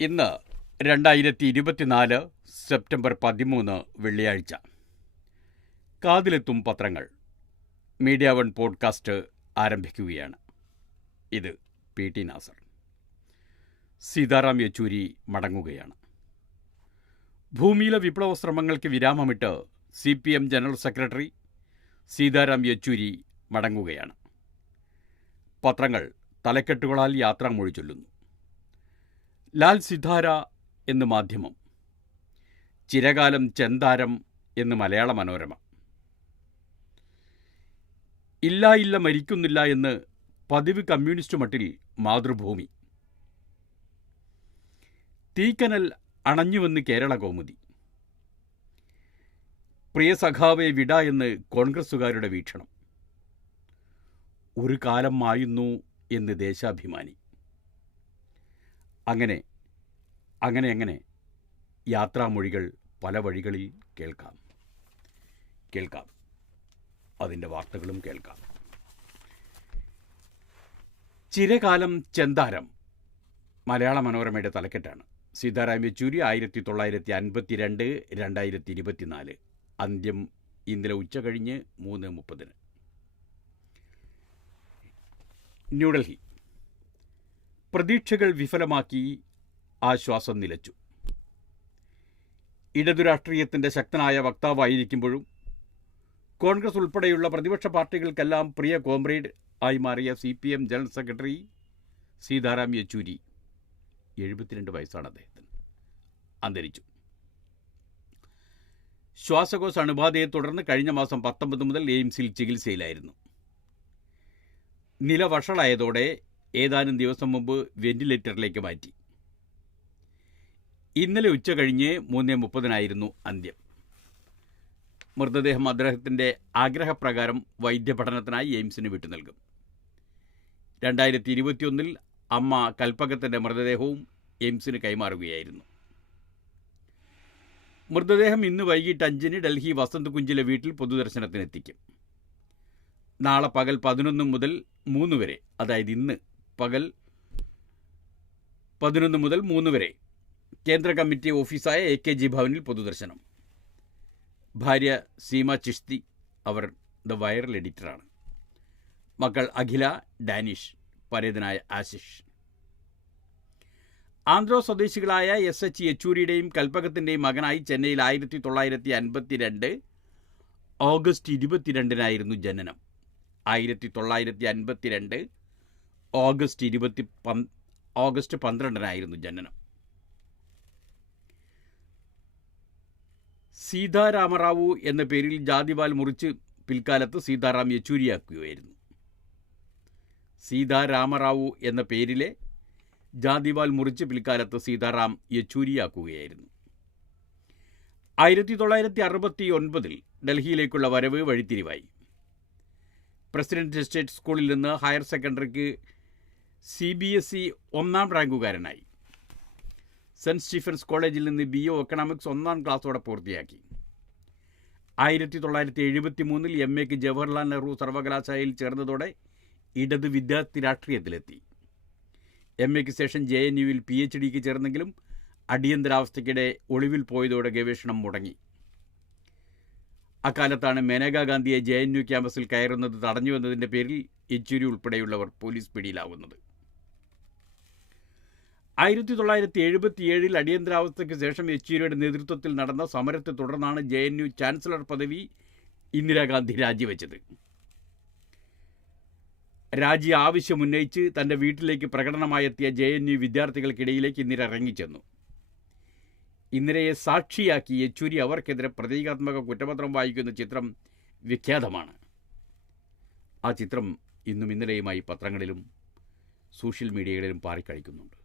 ഇന്ന് 2024 സെപ്റ്റംബർ 13 വെള്ളിയാഴ്ച. കാതിലെത്തും പത്രങ്ങൾ മീഡിയ വൺ പോഡ്കാസ്റ്റ് ആരംഭിക്കുകയാണ്. ഇത് PT നാസർ. സീതാറാം യെച്ചൂരി മടങ്ങുകയാണ്. ഭൂമിയിലെ വിപ്ലവ ശ്രമങ്ങൾക്ക് വിരാമമിട്ട് CPM general secretary Sitaram Yechury മടങ്ങുകയാണ്. പത്രങ്ങൾ തലക്കെട്ടുകളാൽ യാത്രാമൊഴി ചൊല്ലുന്നു. ലാൽ സിദ്ധാര എന്ന് മാധ്യമം, ചിരകാലം ചെന്താരം എന്ന് മലയാള മനോരമ. ഇല്ല മരിക്കുന്നില്ല എന്ന് പതിവ് കമ്മ്യൂണിസ്റ്റ് മട്ടിൽ മാതൃഭൂമി. തീക്കനൽ അണഞ്ഞുവെന്ന് കേരള കൗമുദി. പ്രിയ സഖാവെ വിട എന്ന് കോൺഗ്രസുകാരുടെ വീക്ഷണം. ഒരു കാലം മായുന്നു എന്ന് ദേശാഭിമാനി. അങ്ങനെ യാത്രാമൊഴികൾ പല വഴികളിൽ കേൾക്കാം. അതിൻ്റെ വാർത്തകളും കേൾക്കാം. ചിരകാലം ചെന്താരം മലയാള മനോരമയുടെ തലക്കെട്ടാണ്. സീതാറാം യെച്ചൂരി 1952-2024. അന്ത്യം ഇന്നലെ ഉച്ച കഴിഞ്ഞ് 3:30. ന്യൂഡൽഹി. പ്രതീക്ഷകൾ വിഫലമാക്കി, ആശ്വാസം നിലച്ചു. ഇടതു രാഷ്ട്രീയത്തിൻ്റെ ശക്തനായ വക്താവായിരിക്കുമ്പോഴും കോൺഗ്രസ് ഉൾപ്പെടെയുള്ള പ്രതിപക്ഷ പാർട്ടികൾക്കെല്ലാം പ്രിയ കോമ്രേഡ് ആയി മാറിയ CPM general secretary Sitaram Yechury, 72 വയസ്സാണ് അദ്ദേഹത്തിന്, അന്തരിച്ചു. ശ്വാസകോശ അണുബാധയെ തുടർന്ന് കഴിഞ്ഞ മാസം 19 മുതൽ എയിംസിൽ ചികിത്സയിലായിരുന്നു. നില വഷളായതോടെ ഏതാനും ദിവസം മുമ്പ് വെന്റിലേറ്ററിലേക്ക് മാറ്റി. ഇന്നലെ ഉച്ച കഴിഞ്ഞ് 3:30 അന്ത്യം. മൃതദേഹം അദ്ദേഹത്തിൻ്റെ ആഗ്രഹപ്രകാരം വൈദ്യപഠനത്തിനായി എയിംസിന് വിട്ടു നൽകും. 2021 അമ്മ കൽപ്പകത്തിൻ്റെ മൃതദേഹവും എയിംസിന് കൈമാറുകയായിരുന്നു. മൃതദേഹം ഇന്ന് വൈകിട്ട് 5 ഡൽഹി വസന്ത് കുഞ്ചിലെ വീട്ടിൽ പൊതുദർശനത്തിനെത്തിക്കും. നാളെ പകൽ 11 മുതൽ 3 വരെ, അതായത് ഇന്ന് പകൽ 11 മുതൽ 3 വരെ കേന്ദ്ര കമ്മിറ്റി ഓഫീസായ AKG ഭവനിൽ പൊതുദർശനം. ഭാര്യ സീമ ചിഷ്തി, അവർ ദ വൈറൽ എഡിറ്ററാണ്. മക്കൾ അഖില, ഡാനിഷ്, പരേതനായ ആശിഷ്. ആന്ധ്ര സ്വദേശികളായ SH യെച്ചൂരിയുടെയും കൽപ്പകത്തിൻ്റെയും മകനായി ചെന്നൈയിൽ 1952 ഓഗസ്റ്റ് 22 ജനനം. 1952 ഓഗസ്റ്റ് 12 ജനനം. സീതാരാമറാവു എന്ന പേരിൽ ജാതിവാൽ മുറിച്ച് പിൽക്കാലത്ത് സീതാറാം യെച്ചൂരിയാക്കുകയായിരുന്നു. സീതാരാമറാവു എന്ന പേരിലെ ജാതിവാൽ മുറിച്ച് പിൽക്കാലത്ത് സീതാറാം യെച്ചൂരിയാക്കുകയായിരുന്നു. 1969 ഡൽഹിയിലേക്കുള്ള വരവ് വഴിത്തിരിവായി. പ്രസിഡന്റ് എസ്റ്റേറ്റ് സ്കൂളിൽ നിന്ന് ഹയർ സെക്കൻഡറിക്ക് CBSE 1ാം റാങ്കുകാരനായി. സെൻറ്റ് സ്റ്റീഫൻസ് കോളേജിൽ നിന്ന് BA എക്കണോമിക്സ് 1ാം ക്ലാസ്സോടെ പൂർത്തിയാക്കി. 1973 MAക്ക് ജവഹർലാൽ നെഹ്റു സർവകലാശാലയിൽ ചേർന്നതോടെ ഇടത് വിദ്യാർത്ഥി രാഷ്ട്രീയത്തിലെത്തി. MAക്ക് ശേഷം JNUവിൽ PhDക്ക് ചേർന്നെങ്കിലും അടിയന്തരാവസ്ഥയ്ക്കിടെ ഒളിവിൽ പോയതോടെ ഗവേഷണം മുടങ്ങി. അക്കാലത്താണ് മേനകാഗാന്ധിയെ JNU ക്യാമ്പസിൽ കയറുന്നത് തടഞ്ഞുവെന്നതിൻ്റെ പേരിൽ യെച്ചൂരി ഉൾപ്പെടെയുള്ളവർ പോലീസ് പിടിയിലാവുന്നത്. 1977 അടിയന്തരാവസ്ഥയ്ക്ക് ശേഷം യെച്ചൂരിയുടെ നേതൃത്വത്തിൽ നടന്ന സമരത്തെ തുടർന്നാണ് JNU ചാൻസലർ പദവി ഇന്ദിരാഗാന്ധി രാജിവെച്ചത്. രാജി ആവശ്യമുന്നയിച്ച് തൻ്റെ വീട്ടിലേക്ക് പ്രകടനമായെത്തിയ JNU വിദ്യാർത്ഥികൾക്കിടയിലേക്ക് ഇന്ദിര ഇറങ്ങിച്ചെന്നു. ഇന്ദിരയെ സാക്ഷിയാക്കി യെച്ചൂരി അവർക്കെതിരെ പ്രതീകാത്മക കുറ്റപത്രം വായിക്കുന്ന ചിത്രം വിഖ്യാതമാണ്. ആ ചിത്രം ഇന്നും ഇന്നലെയുമായി പത്രങ്ങളിലും സോഷ്യൽ മീഡിയകളിലും പാറിക്കളിക്കുന്നുണ്ട്.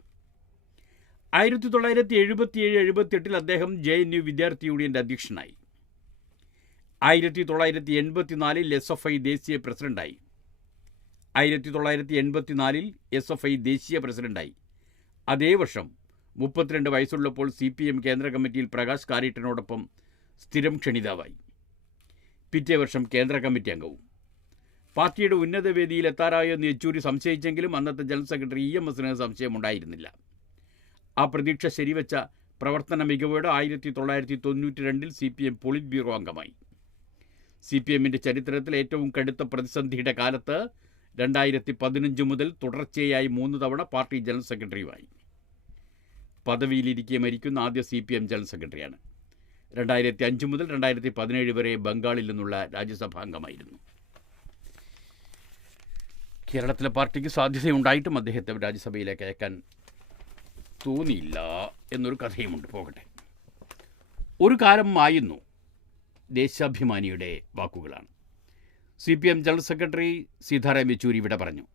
1977-78 അദ്ദേഹം JNU വിദ്യാർത്ഥി യൂണിയൻ്റെ അധ്യക്ഷനായി. 1984 SFI ദേശീയ പ്രസിഡന്റായി. 1984 SFI ദേശീയ പ്രസിഡന്റായി. അതേ വർഷം 32 വയസ്സുള്ളപ്പോൾ CPM കേന്ദ്ര കമ്മിറ്റിയിൽ പ്രകാശ് കാരീട്ടിനോടൊപ്പം സ്ഥിരം ക്ഷണിതാവായി. പിറ്റേ വർഷം കേന്ദ്ര കമ്മിറ്റി അംഗവും. പാർട്ടിയുടെ ഉന്നത വേദിയിൽ എത്താറായോ എന്ന് യെച്ചൂരി സംശയിച്ചെങ്കിലും അന്നത്തെ ജനറൽ സെക്രട്ടറി EMSന് സംശയമുണ്ടായിരുന്നില്ല. ആ പ്രതീക്ഷ ശരിവെച്ച പ്രവർത്തന മികവോടെ 1992 CPM പോളിറ്റ് ബ്യൂറോ അംഗമായി. CPMൻ്റെ ചരിത്രത്തിൽ ഏറ്റവും കടുത്ത പ്രതിസന്ധിയുടെ കാലത്ത് 2015 മുതൽ തുടർച്ചയായി 3 തവണ പാർട്ടി ജനറൽ സെക്രട്ടറിയുമായി. പദവിയിലിരിക്കെ മരിക്കുന്ന ആദ്യ CPM ജനറൽ സെക്രട്ടറിയാണ്. 2005 മുതൽ 2017 വരെ ബംഗാളിൽ നിന്നുള്ള രാജ്യസഭാംഗമായിരുന്നു. കേരളത്തിലെ പാർട്ടിക്ക് സാധ്യതയുണ്ടായിട്ടും അദ്ദേഹത്തെ രാജ്യസഭയിലേക്ക് അയക്കാൻ തോന്നിയില്ല എന്നൊരു കഥയുമുണ്ട്. പോകട്ടെ. ഒരു കാലം മായുന്നു ദേശാഭിമാനിയുടെ വാക്കുകളാണ്. CPM general secretary Sitaram Yechury ഇവിടെ പറഞ്ഞു.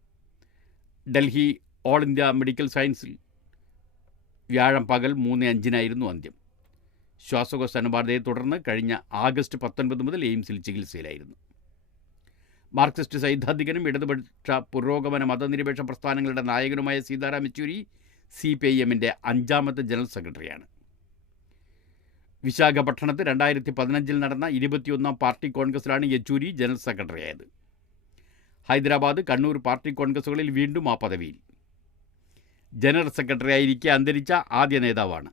ഡൽഹി ഓൾ ഇന്ത്യ മെഡിക്കൽ സയൻസിൽ വ്യാഴം പകൽ 3:05 അന്ത്യം. ശ്വാസകോശ അണുബാധയെ തുടർന്ന് കഴിഞ്ഞ ആഗസ്റ്റ് 19 മുതൽ എയിംസിൽ ചികിത്സയിലായിരുന്നു. മാർക്സിസ്റ്റ് സൈദ്ധാന്തികനും ഇടതുപക്ഷ പുരോഗമന മതനിരപേക്ഷ പ്രസ്ഥാനങ്ങളുടെ നായകനുമായ സീതാറാം യെച്ചൂരി CPIMൻ്റെ 5ാമത്തെ ജനറൽ സെക്രട്ടറിയാണ്. വിശാഖപട്ടണത്ത് 2015 നടന്ന 21ാം പാർട്ടി കോൺഗ്രസിലാണ് യെച്ചൂരി ജനറൽ സെക്രട്ടറിയായത്. ഹൈദരാബാദ്, കണ്ണൂർ പാർട്ടി കോൺഗ്രസുകളിൽ വീണ്ടും ആ പദവിയിൽ. ജനറൽ സെക്രട്ടറിയായിരിക്കെ അന്തരിച്ച ആദ്യ നേതാവാണ്.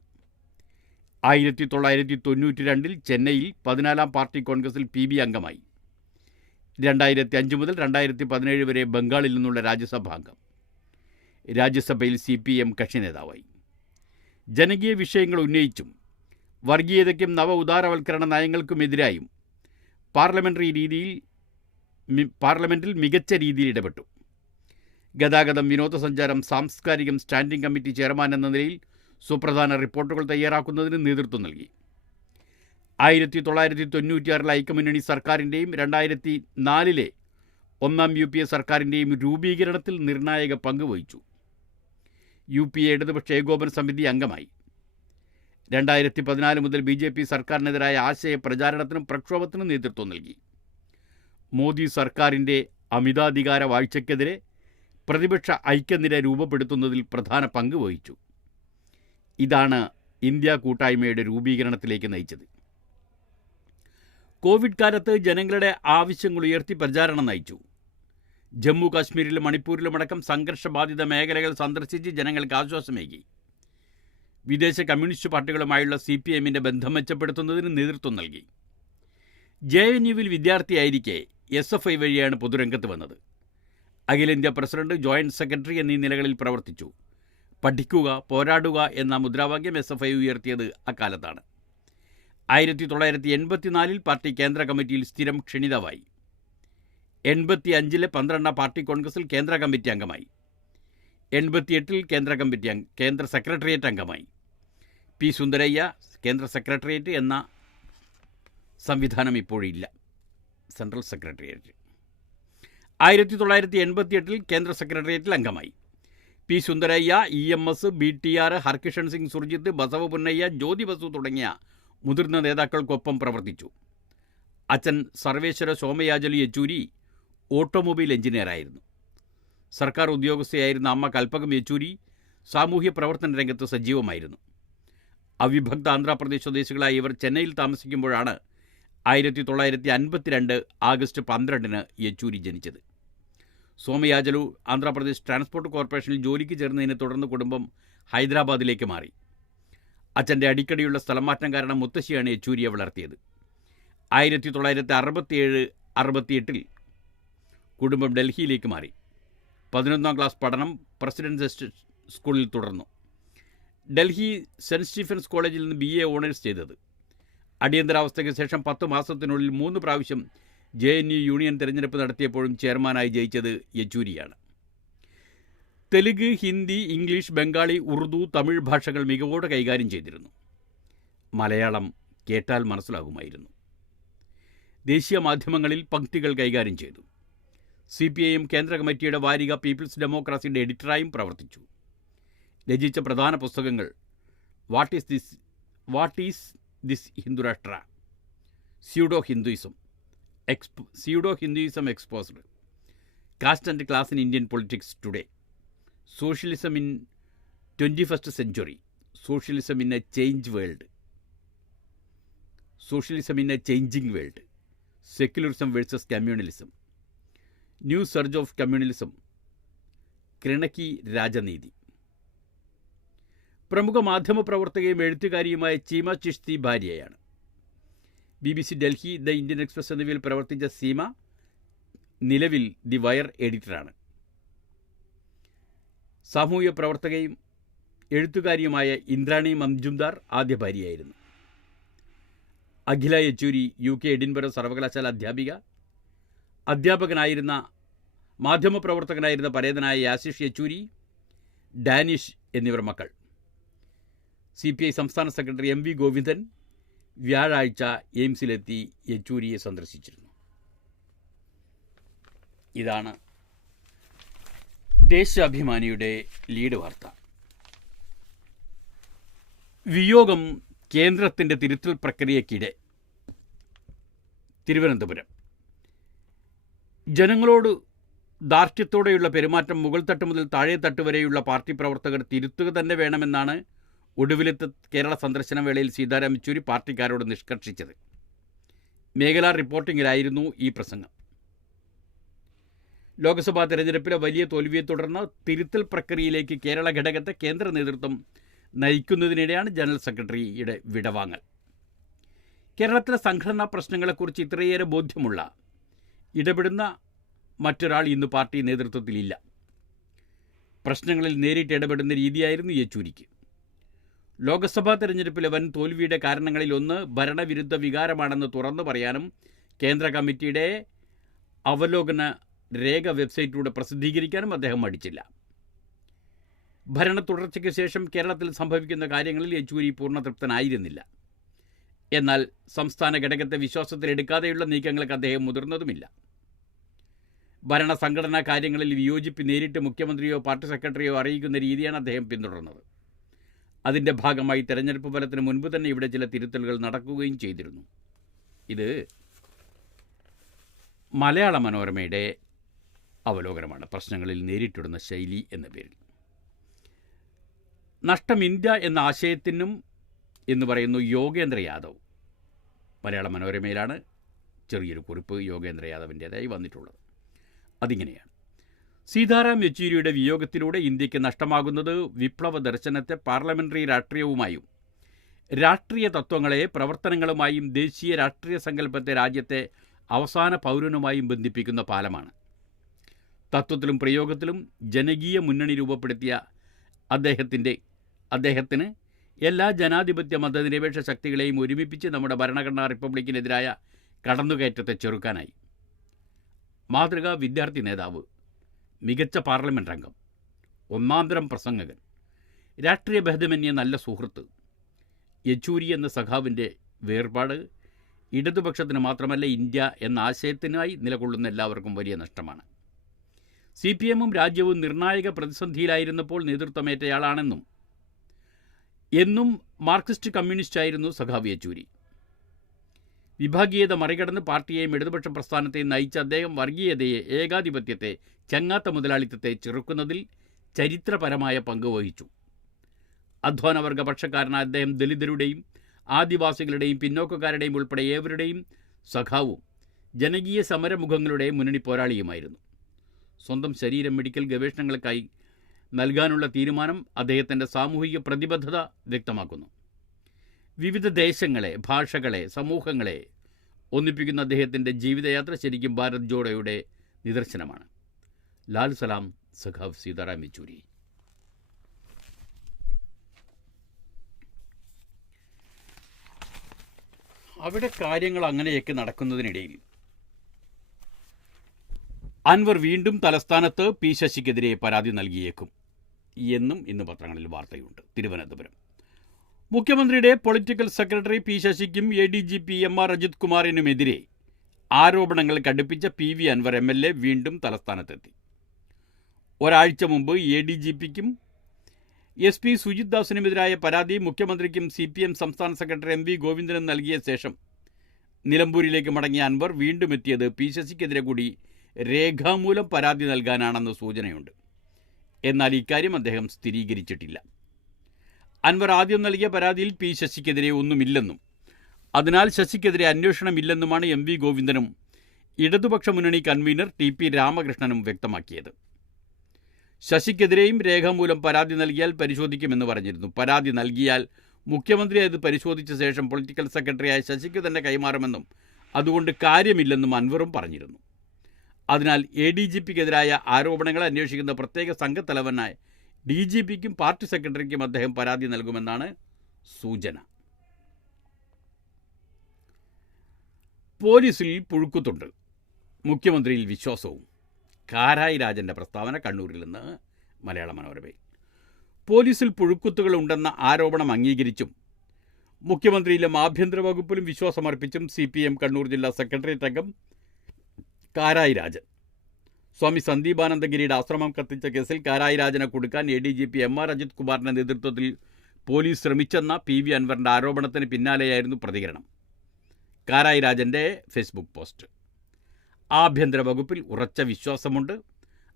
1992 ചെന്നൈയിൽ 14ാം പാർട്ടി കോൺഗ്രസിൽ PB അംഗമായി. 2005 മുതൽ 2017 വരെ ബംഗാളിൽ നിന്നുള്ള രാജ്യസഭാംഗം. രാജ്യസഭയിൽ CPM കക്ഷി നേതാവായി. ജനകീയ വിഷയങ്ങൾ ഉന്നയിച്ചും വർഗീയതയ്ക്കും നവ ഉദാരവൽക്കരണ നയങ്ങൾക്കുമെതിരായും പാർലമെൻറ്റിൽ മികച്ച രീതിയിൽ ഇടപെട്ടു. ഗതാഗതം, വിനോദസഞ്ചാരം, സാംസ്കാരികം സ്റ്റാൻഡിംഗ് കമ്മിറ്റി ചെയർമാൻ എന്ന നിലയിൽ സുപ്രധാന റിപ്പോർട്ടുകൾ തയ്യാറാക്കുന്നതിന് നേതൃത്വം നൽകി. 1996 ഐക്യമുന്നണി സർക്കാരിൻ്റെയും 2004 ഒന്നാം UPA സർക്കാരിൻ്റെയും രൂപീകരണത്തിൽ നിർണായക പങ്ക് വഹിച്ചു. UPA ഇടതുപക്ഷ ഏകോപന സമിതി അംഗമായി. 2014 മുതൽ BJP സർക്കാരിനെതിരായ ആശയ പ്രചാരണത്തിനും പ്രക്ഷോഭത്തിനും നേതൃത്വം നൽകി. മോദി സർക്കാരിൻ്റെ അമിതാധികാര വാഴ്ചയ്ക്കെതിരെ പ്രതിപക്ഷ ഐക്യനിര രൂപപ്പെടുത്തുന്നതിൽ പ്രധാന പങ്ക് വഹിച്ചു. ഇതാണ് ഇന്ത്യ കൂട്ടായ്മയുടെ രൂപീകരണത്തിലേക്ക് നയിച്ചത്. കോവിഡ് കാലത്ത് ജനങ്ങളുടെ ആവശ്യങ്ങൾ ഉയർത്തി പ്രചാരണം നയിച്ചു. ജമ്മു കാശ്മീരിലും മണിപ്പൂരിലുമടക്കം സംഘർഷബാധിത മേഖലകൾ സന്ദർശിച്ച് ജനങ്ങൾക്ക് ആശ്വാസമേകി. വിദേശ കമ്മ്യൂണിസ്റ്റ് പാർട്ടികളുമായുള്ള CPMൻ്റെ ബന്ധം മെച്ചപ്പെടുത്തുന്നതിന് നേതൃത്വം നൽകി. JNUവിൽ വിദ്യാർത്ഥിയായിരിക്കെ SFI വഴിയാണ് പൊതുരംഗത്ത് വന്നത്. അഖിലേന്ത്യാ പ്രസിഡന്റ്, ജോയിന്റ് സെക്രട്ടറി എന്നീ നിലകളിൽ പ്രവർത്തിച്ചു. പഠിക്കുക, പോരാടുക എന്ന മുദ്രാവാക്യം SFI ഉയർത്തിയത് അക്കാലത്താണ്. 1984 പാർട്ടി കേന്ദ്ര കമ്മിറ്റിയിൽ സ്ഥിരം ക്ഷണിതാവായി. 85 12ാം പാർട്ടി കോൺഗ്രസിൽ കേന്ദ്ര കമ്മിറ്റി അംഗമായി. 88 കേന്ദ്ര സെക്രട്ടേറിയറ്റ് അംഗമായി. P. സുന്ദരയ്യ കേന്ദ്ര സെക്രട്ടേറിയറ്റ് എന്ന സംവിധാനം ഇപ്പോഴില്ല, സെൻട്രൽ സെക്രട്ടേറിയറ്റ്. 1988 കേന്ദ്ര സെക്രട്ടേറിയറ്റിൽ അംഗമായി. P. Sundarayya, EMS, BTR, Harkishan Singh Surjit, Basava Punnaiah, ജ്യോതി ബസു തുടങ്ങിയ മുതിർന്ന നേതാക്കൾക്കൊപ്പം പ്രവർത്തിച്ചു. അച്ഛൻ സർവേശ്വര സോമയാജലി യെച്ചൂരി ഓട്ടോമൊബൈൽ എഞ്ചിനീയറായിരുന്നു. സർക്കാർ ഉദ്യോഗസ്ഥയായിരുന്ന അമ്മ കൽപ്പകം യെച്ചൂരി സാമൂഹ്യ പ്രവർത്തന രംഗത്ത് സജീവമായിരുന്നു. അവിഭക്ത ആന്ധ്രാപ്രദേശ് സ്വദേശികളായ ഇവർ ചെന്നൈയിൽ താമസിക്കുമ്പോഴാണ് 1952 ആഗസ്റ്റ് 12 യെച്ചൂരി ജനിച്ചത്. സോമയാജലു ആന്ധ്രാപ്രദേശ് ട്രാൻസ്പോർട്ട് കോർപ്പറേഷനിൽ ജോലിക്ക് ചേർന്നതിനെ തുടർന്ന് കുടുംബം ഹൈദരാബാദിലേക്ക് മാറി. അച്ഛൻ്റെ അടിക്കടിയുള്ള സ്ഥലമാറ്റം കാരണം മുത്തശ്ശിയാണ് യെച്ചൂരിയെ വളർത്തിയത്. 1967-68 കുടുംബം ഡൽഹിയിലേക്ക് മാറി. 11ാം ക്ലാസ് പഠനം പ്രസിഡൻസ് സ്കൂളിൽ തുടർന്നു. ഡൽഹി സെൻറ്റ് സ്റ്റീഫൻസ് കോളേജിൽ നിന്ന് BA ഓണേഴ്സ് ചെയ്തത്. അടിയന്തരാവസ്ഥയ്ക്ക് ശേഷം 10 മാസത്തിനുള്ളിൽ 3 പ്രാവശ്യം JNU യൂണിയൻ തെരഞ്ഞെടുപ്പ് നടത്തിയപ്പോഴും ചെയർമാനായി ജയിച്ചത് യെച്ചൂരിയാണ്. തെലുങ്ക്, ഹിന്ദി, ഇംഗ്ലീഷ്, ബംഗാളി, ഉറുദു, തമിഴ് ഭാഷകൾ മികവോടെ കൈകാര്യം ചെയ്തിരുന്നു. മലയാളം കേട്ടാൽ മനസ്സിലാകുമായിരുന്നു. ദേശീയ മാധ്യമങ്ങളിൽ പംക്തികൾ കൈകാര്യം ചെയ്തു. CPIM കേന്ദ്ര കമ്മിറ്റിയുടെ വാരിക പീപ്പിൾസ് ഡെമോക്രാസിയുടെ എഡിറ്ററായും പ്രവർത്തിച്ചു. രചിച്ച പ്രധാന പുസ്തകങ്ങൾ what is this Hindurashtra, pseudo Hinduism exposed, caste and class in Indian politics today, socialism in 21st century, socialism in a changing world, secularism versus communalism, new surge of communalism, ക്രിണക്കി രാജനീതി. പ്രമുഖ മാധ്യമപ്രവർത്തകയും എഴുത്തുകാരിയുമായ ചീമ ചിഷ്തി ഭാര്യയാണ്. BBC Delhi, the Indian Express എന്നിവയിൽ പ്രവർത്തിച്ച സീമ നിലവിൽ the wire എഡിറ്ററാണ്. സാമൂഹ്യ പ്രവർത്തകയും എഴുത്തുകാരിയുമായ ഇന്ദ്രാണി മംജുംദാർ ആദ്യ ഭാര്യയായിരുന്നു. അഖില യെച്ചൂരി UK എഡിൻബറോ സർവകലാശാല അധ്യാപകനായിരുന്ന മാധ്യമപ്രവർത്തകനായിരുന്ന പരേതനായ യാസിഷ് യെച്ചൂരി, ഡാനിഷ് എന്നിവർ മക്കൾ. CPI സംസ്ഥാന സെക്രട്ടറി MV ഗോവിന്ദൻ വ്യാഴാഴ്ച എയിംസിലെത്തി യെച്ചൂരിയെ സന്ദർശിച്ചിരുന്നു. ഇതാണ് ദേശാഭിമാനിയുടെ ലീഡ് വാർത്ത. വിയോഗം കേന്ദ്രത്തിൻ്റെ തിരുത്തൽ പ്രക്രിയയ്ക്കിടെ. തിരുവനന്തപുരം. ജനങ്ങളോട് ധാർഷ്ട്യത്തോടെയുള്ള പെരുമാറ്റം മുകൾ തട്ട് മുതൽ താഴെ തട്ട് വരെയുള്ള പാർട്ടി പ്രവർത്തകർ തിരുത്തുക തന്നെ വേണമെന്നാണ് ഒടുവിലത്തെ കേരള സന്ദർശന വേളയിൽ സീതാറാം യെച്ചൂരി പാർട്ടിക്കാരോട് നിഷ്കർഷിച്ചത്. മേഖലാ റിപ്പോർട്ടിങ്ങിലായിരുന്നു ഈ പ്രസംഗം. ലോക്സഭാ തെരഞ്ഞെടുപ്പിലെ വലിയ തോൽവിയെ തുടർന്ന് തിരുത്തൽ പ്രക്രിയയിലേക്ക് കേരള ഘടകത്തെ കേന്ദ്ര നേതൃത്വം നയിക്കുന്നതിനിടെയാണ് ജനറൽ സെക്രട്ടറിയുടെ വിടവാങ്ങൽ. കേരളത്തിലെ സംഘടനാ പ്രശ്നങ്ങളെക്കുറിച്ച് ഇത്രയേറെ ബോധ്യമുള്ള, ഇടപെടുന്ന മറ്റൊരാൾ ഇന്ന് പാർട്ടി നേതൃത്വത്തിലില്ല. പ്രശ്നങ്ങളിൽ നേരിട്ട് ഇടപെടുന്ന രീതിയായിരുന്നു യെച്ചൂരിക്ക്. ലോക്സഭാ തെരഞ്ഞെടുപ്പിലെ വൻ തോൽവിയുടെ കാരണങ്ങളിൽ ഒന്ന് ഭരണവിരുദ്ധ വികാരമാണെന്ന് തുറന്നു പറയാനും കേന്ദ്ര കമ്മിറ്റിയുടെ അവലോകന രേഖ വെബ്സൈറ്റിലൂടെ പ്രസിദ്ധീകരിക്കാനും അദ്ദേഹം മടിച്ചില്ല. ഭരണ തുടർച്ചയ്ക്ക് ശേഷം കേരളത്തിൽ സംഭവിക്കുന്ന കാര്യങ്ങളിൽ യെച്ചൂരി പൂർണ്ണതൃപ്തനായിരുന്നില്ല. എന്നാൽ സംസ്ഥാന ഘടകത്തെ വിശ്വാസത്തിലെടുക്കാതെയുള്ള നീക്കങ്ങൾക്ക് അദ്ദേഹം മുതിർന്നതുമില്ല. ഭരണസംഘടനാ കാര്യങ്ങളിൽ വിയോജിപ്പ് നേരിട്ട് മുഖ്യമന്ത്രിയോ പാർട്ടി സെക്രട്ടറിയോ അറിയിക്കുന്ന രീതിയാണ് അദ്ദേഹം പിന്തുടർന്നത്. അതിൻ്റെ ഭാഗമായി തെരഞ്ഞെടുപ്പ് ഫലത്തിന് മുൻപ് തന്നെ ഇവിടെ ചില തിരുത്തലുകൾ നടക്കുകയും ചെയ്തിരുന്നു. ഇത് മലയാള മനോരമയുടെ അവലോകനമാണ്. പ്രശ്നങ്ങളിൽ നേരിട്ടിടുന്ന ശൈലി എന്ന പേരിൽ. നഷ്ടം ഇന്ത്യ എന്ന ആശയത്തിനും എന്ന് പറയുന്നു യോഗേന്ദ്ര യാദവ്. മലയാള മനോരമയിലാണ് ചെറിയൊരു കുറിപ്പ് യോഗേന്ദ്ര യാദവിൻ്റേതായി വന്നിട്ടുള്ളത്. അതിങ്ങനെയാണ്: സീതാറാം യെച്ചൂരിയുടെ വിയോഗത്തിലൂടെ ഇന്ത്യക്ക് നഷ്ടമാകുന്നത് വിപ്ലവ ദർശനത്തെ പാർലമെൻ്ററി രാഷ്ട്രീയവുമായും രാഷ്ട്രീയ തത്വങ്ങളെ പ്രവർത്തനങ്ങളുമായും ദേശീയ രാഷ്ട്രീയ സങ്കല്പത്തെ രാജ്യത്തെ അവസാന പൗരനുമായും ബന്ധിപ്പിക്കുന്ന പാലമാണ്. തത്വത്തിലും പ്രയോഗത്തിലും ജനകീയ മുന്നണി രൂപപ്പെടുത്തിയ അദ്ദേഹത്തിന് എല്ലാ ജനാധിപത്യ മതനിരപേക്ഷ ശക്തികളെയും ഒരുമിപ്പിച്ച് നമ്മുടെ ഭരണഘടനാ റിപ്പബ്ലിക്കിനെതിരായ കടന്നുകയറ്റത്തെ ചെറുക്കാനായി. മാതൃകാ വിദ്യാർത്ഥി നേതാവ്, മികച്ച പാർലമെൻ്റ് അംഗം, ഒന്നാന്തരം പ്രസംഗകൻ, രാഷ്ട്രീയ ഭേദമന്യേ നല്ല സുഹൃത്ത്. യെച്ചൂരി എന്ന സഖാവിൻ്റെ വേർപാട് ഇടതുപക്ഷത്തിന് മാത്രമല്ല ഇന്ത്യ എന്ന ആശയത്തിനായി നിലകൊള്ളുന്ന എല്ലാവർക്കും വലിയ നഷ്ടമാണ്. CPM-ഉം രാജ്യവും നിർണായക പ്രതിസന്ധിയിലായിരുന്നപ്പോൾ നേതൃത്വമേറ്റയാളാണെന്നും എന്നും മാർക്സിസ്റ്റ് കമ്മ്യൂണിസ്റ്റായിരുന്നു സഖാവ് യെച്ചൂരി. വിഭാഗീയത മറികടന്ന് പാർട്ടിയെയും ഇടതുപക്ഷ പ്രസ്ഥാനത്തെയും നയിച്ച അദ്ദേഹം വർഗീയതയെ, ഏകാധിപത്യത്തെ, ചങ്ങാത്ത മുതലാളിത്തത്തെ ചെറുക്കുന്നതിൽ ചരിത്രപരമായ പങ്ക് വഹിച്ചു. അധ്വാനവർഗ പക്ഷക്കാരനായ അദ്ദേഹം ദലിതരുടെയും ആദിവാസികളുടെയും പിന്നോക്കക്കാരുടെയും ഉൾപ്പെടെ ഏവരുടെയും സഖാവും ജനകീയ സമരമുഖങ്ങളുടെ മുന്നണി പോരാളിയുമായിരുന്നു. സ്വന്തം ശരീരം മെഡിക്കൽ ഗവേഷണങ്ങൾക്കായി നൽകാനുള്ള തീരുമാനം അദ്ദേഹത്തിൻ്റെ സാമൂഹിക പ്രതിബദ്ധത വ്യക്തമാക്കുന്നു. വിവിധ ദേശങ്ങളെ, ഭാഷകളെ, സമൂഹങ്ങളെ ഒന്നിപ്പിക്കുന്ന അദ്ദേഹത്തിൻ്റെ ജീവിതയാത്ര ശരിക്കും ഭാരത് ജോഡോയുടെ നിദർശനമാണ്. ലാൽ സലാം, സഖാവ് സീതാറാം യെച്ചൂരി. അവിടെ കാര്യങ്ങൾ അങ്ങനെയൊക്കെ നടക്കുന്നതിനിടയിൽ അൻവർ വീണ്ടും തലസ്ഥാനത്ത് P ശശിക്കെതിരെ പരാതി നൽകിയേക്കും എന്നും ഇന്ന് പത്രങ്ങളിൽ വാർത്തയുണ്ട്. തിരുവനന്തപുരം. മുഖ്യമന്ത്രിയുടെ പൊളിറ്റിക്കൽ സെക്രട്ടറി P ശശിക്കും ADGP MR അജിത് കുമാറിനുമെതിരെ ആരോപണങ്ങൾ കടുപ്പിച്ച PV അൻവർ MLA വീണ്ടും തലസ്ഥാനത്തെത്തി. ഒരാഴ്ച മുമ്പ് ADGPക്കും SP സുജിത് ദാസിനുമെതിരായ പരാതി മുഖ്യമന്ത്രിക്കും CPM സംസ്ഥാന സെക്രട്ടറി MV ഗോവിന്ദനും നൽകിയ ശേഷം നിലമ്പൂരിലേക്ക് മടങ്ങിയ അൻവർ വീണ്ടും എത്തിയത് P ശശിക്കെതിരെ കൂടി രേഖാമൂലം പരാതി നൽകാനാണെന്ന് സൂചനയുണ്ട്. എന്നാൽ ഇക്കാര്യം അദ്ദേഹം സ്ഥിരീകരിച്ചിട്ടില്ല. അൻവർ ആദ്യം നൽകിയ പരാതിയിൽ P ശശിക്കെതിരെ ഒന്നുമില്ലെന്നും അതിനാൽ ശശിക്കെതിരെ അന്വേഷണമില്ലെന്നുമാണ് MV ഗോവിന്ദനും ഇടതുപക്ഷ മുന്നണി കൺവീനർ TP രാമകൃഷ്ണനും വ്യക്തമാക്കിയത്. ശശിക്കെതിരെയും രേഖാമൂലം പരാതി നൽകിയാൽ പരിശോധിക്കുമെന്ന് പറഞ്ഞിരുന്നു. പരാതി നൽകിയാൽ മുഖ്യമന്ത്രി അത് പരിശോധിച്ച ശേഷം പൊളിറ്റിക്കൽ സെക്രട്ടറിയായ ശശിക്ക് തന്നെ കൈമാറുമെന്നും അതുകൊണ്ട് കാര്യമില്ലെന്നും അൻവറും പറഞ്ഞിരുന്നു. അതിനാൽ ADGPക്കെതിരായ ആരോപണങ്ങൾ അന്വേഷിക്കുന്ന പ്രത്യേക സംഘത്തലവനായ DGPക്കും പാർട്ടി സെക്രട്ടറിക്കും അദ്ദേഹം പരാതി നൽകുമെന്നാണ് സൂചന. പോലീസിൽ പുഴുക്കുത്തുണ്ട്, മുഖ്യമന്ത്രിയിൽ വിശ്വാസവും. കാരായി രാജൻ്റെ പ്രസ്താവന കണ്ണൂരിൽ നിന്ന് മലയാള മനോരമയിൽ. പോലീസിൽ പുഴുക്കുത്തുകളുണ്ടെന്ന ആരോപണം അംഗീകരിച്ചും മുഖ്യമന്ത്രിയിലും ആഭ്യന്തര വകുപ്പിലും വിശ്വാസമർപ്പിച്ചും CPM കണ്ണൂർ ജില്ലാ സെക്രട്ടേറിയറ്റ് അംഗം കാരായി രാജൻ. സ്വാമി സന്ദീപാനന്ദഗിരിയുടെ ആശ്രമം കത്തിച്ച കേസിൽ കാരായി രാജനെ കൊടുക്കാൻ ADGP MR അജിത് കുമാറിൻ്റെ നേതൃത്വത്തിൽ പോലീസ് ശ്രമിച്ചെന്ന PV അൻവറിൻ്റെ ആരോപണത്തിന് പിന്നാലെയായിരുന്നു പ്രതികരണം. കാരായി രാജൻ്റെ ഫേസ്ബുക്ക് പോസ്റ്റ്. ആഭ്യന്തര വകുപ്പിൽ ഉറച്ച വിശ്വാസമുണ്ട്,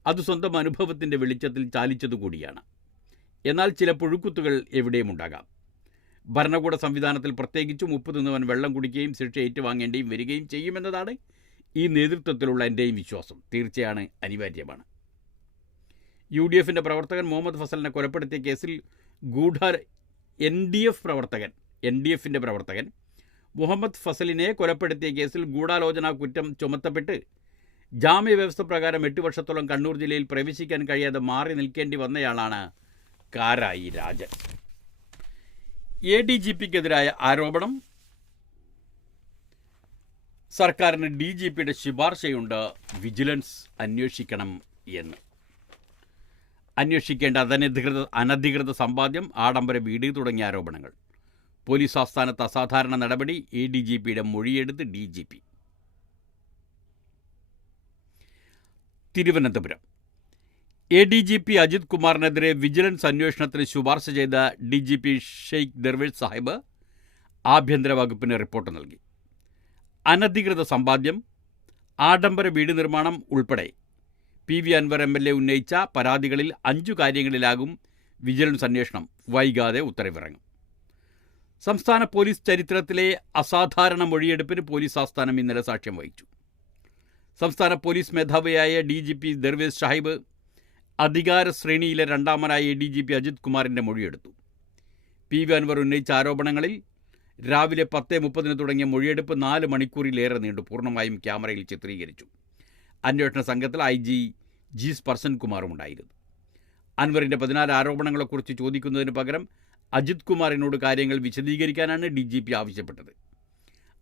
അത് സ്വന്തം അനുഭവത്തിൻ്റെ വെളിച്ചത്തിൽ ചാലിച്ചതുകൂടിയാണ്. എന്നാൽ ചില പുഴുക്കുത്തുകൾ എവിടെയും ഉണ്ടാകാം. ഭരണകൂട സംവിധാനത്തിൽ പ്രത്യേകിച്ചും ഉപ്പ് തിന്നവൻ വെള്ളം കുടിക്കുകയും ശിക്ഷ ഏറ്റുവാങ്ങേണ്ടിയും വരികയും ചെയ്യുമെന്നതാണ് ഈ നേതൃത്വത്തിലുള്ള എൻ്റെയും വിശ്വാസം. തീർച്ചയാണ്, അനിവാര്യമാണ്. UDFൻ്റെ പ്രവർത്തകൻ മുഹമ്മദ് ഫസലിനെ കൊലപ്പെടുത്തിയ കേസിൽ NDFൻ്റെ പ്രവർത്തകൻ മുഹമ്മദ് ഫസലിനെ കൊലപ്പെടുത്തിയ കേസിൽ ഗൂഢാലോചന കുറ്റം ചുമത്തപ്പെട്ട് ജാമ്യവ്യവസ്ഥ പ്രകാരം 8 വർഷത്തോളം കണ്ണൂർ ജില്ലയിൽ പ്രവേശിക്കാൻ കഴിയാതെ മാറി നിൽക്കേണ്ടി വന്നയാളാണ് കാരായി രാജൻ. ADGPക്കെതിരായ ആരോപണം. സർക്കാരിന് DGPയുടെ ശുപാർശയുണ്ട്, വിജിലൻസ് അന്വേഷിക്കണം എന്ന്. അന്വേഷിക്കേണ്ട അനധികൃത സമ്പാദ്യം, ആഡംബര വീട് തുടങ്ങിയ ആരോപണങ്ങൾ. പോലീസ് ആസ്ഥാനത്ത് അസാധാരണ നടപടി, ADGPയുടെ മൊഴിയെടുത്ത് DGP. തിരുവനന്തപുരം. ADGP അജിത് കുമാറിനെതിരെ വിജിലൻസ് അന്വേഷണത്തിന് ശുപാർശ ചെയ്ത DGP ഷെയ്ഖ് ദർവേഷ് സാഹിബ് ആഭ്യന്തര വകുപ്പിന് റിപ്പോർട്ട് നൽകി. അനധികൃത സമ്പാദ്യം, ആഡംബര വീട് നിർമ്മാണം ഉൾപ്പെടെ PV അൻവർ MLA ഉന്നയിച്ച പരാതികളിൽ 5 കാര്യങ്ങളിലാകും വിജിലൻസ് അന്വേഷണം. വൈകാതെ ഉത്തരവിറങ്ങും. സംസ്ഥാന പോലീസ് ചരിത്രത്തിലെ അസാധാരണ മൊഴിയെടുപ്പിന് പോലീസ് ആസ്ഥാനം ഇന്നലെ സാക്ഷ്യം വഹിച്ചു. സംസ്ഥാന പോലീസ് മേധാവിയായ DGP ദർവേഷ് സാഹിബ് അധികാര ശ്രേണിയിലെ രണ്ടാമനായ ADGP അജിത് കുമാറിൻ്റെ മൊഴിയെടുത്തു. PV അൻവർ ഉന്നയിച്ച ആരോപണങ്ങളിൽ രാവിലെ 10:30 തുടങ്ങിയ മൊഴിയെടുപ്പ് 4 മണിക്കൂറിലേറെ നീണ്ടു. പൂർണ്ണമായും ക്യാമറയിൽ ചിത്രീകരിച്ചു. അന്വേഷണ സംഘത്തിൽ IG G സ്പർശൻ കുമാറും ഉണ്ടായിരുന്നു. അൻവറിൻ്റെ 14 ആരോപണങ്ങളെക്കുറിച്ച് ചോദിക്കുന്നതിന് പകരം അജിത് കുമാറിനോട് കാര്യങ്ങൾ വിശദീകരിക്കാനാണ് DGP ആവശ്യപ്പെട്ടത്.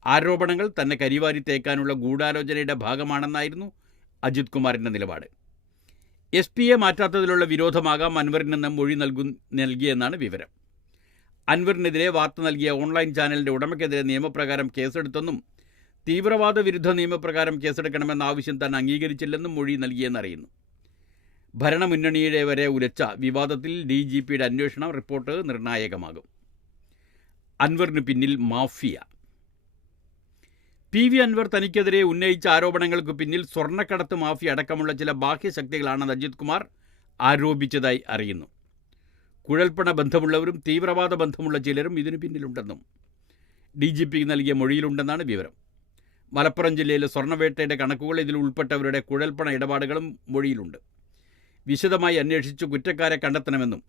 ആരോപണങ്ങൾ തന്നെ കരിവാരി തേക്കാനുള്ള ഗൂഢാലോചനയുടെ ഭാഗമാണെന്നായിരുന്നു അജിത് കുമാറിൻ്റെ നിലപാട്. SP-യെ മാറ്റാത്തതിലുള്ള വിരോധമാകാം അൻവറിൽ നിന്ന് മൊഴി നൽകിയെന്നാണ് വിവരം. അൻവറിനെതിരെ വാർത്ത നൽകിയ ഓൺലൈൻ ചാനലിൻ്റെ ഉടമയ്ക്കെതിരെ നിയമപ്രകാരം കേസെടുത്തെന്നും തീവ്രവാദ വിരുദ്ധ നിയമപ്രകാരം കേസെടുക്കണമെന്ന ആവശ്യം താൻ അംഗീകരിച്ചില്ലെന്നും മൊഴി നൽകിയെന്നറിയുന്നു. ഭരണമുന്നണിയുടെ വരെ ഉലച്ച വിവാദത്തിൽ DGPയുടെ അന്വേഷണ റിപ്പോർട്ട് നിർണായകമാകും. അൻവറിന് പിന്നിൽ മാഫിയ. PV അൻവർ തനിക്കെതിരെ ഉന്നയിച്ച ആരോപണങ്ങൾക്ക് പിന്നിൽ സ്വർണ്ണക്കടത്ത് മാഫിയ അടക്കമുള്ള ചില ബാഹ്യശക്തികളാണെന്ന് അജിത് കുമാർ ആരോപിച്ചതായി അറിയുന്നു. കുഴൽപ്പണ ബന്ധമുള്ളവരും തീവ്രവാദ ബന്ധമുള്ള ചിലരും ഇതിനു പിന്നിലുണ്ടെന്നും DGP നൽകിയ മൊഴിയിലുണ്ടെന്നാണ് വിവരം. മലപ്പുറം ജില്ലയിലെ സ്വർണ്ണവേട്ടയുടെ കണക്കുകൾ ഇതിൽ ഉൾപ്പെട്ടവരുടെ കുഴൽപ്പണ ഇടപാടുകളും മൊഴിയിലുണ്ട്. വിശദമായി അന്വേഷിച്ച് കുറ്റക്കാരെ കണ്ടെത്തണമെന്നും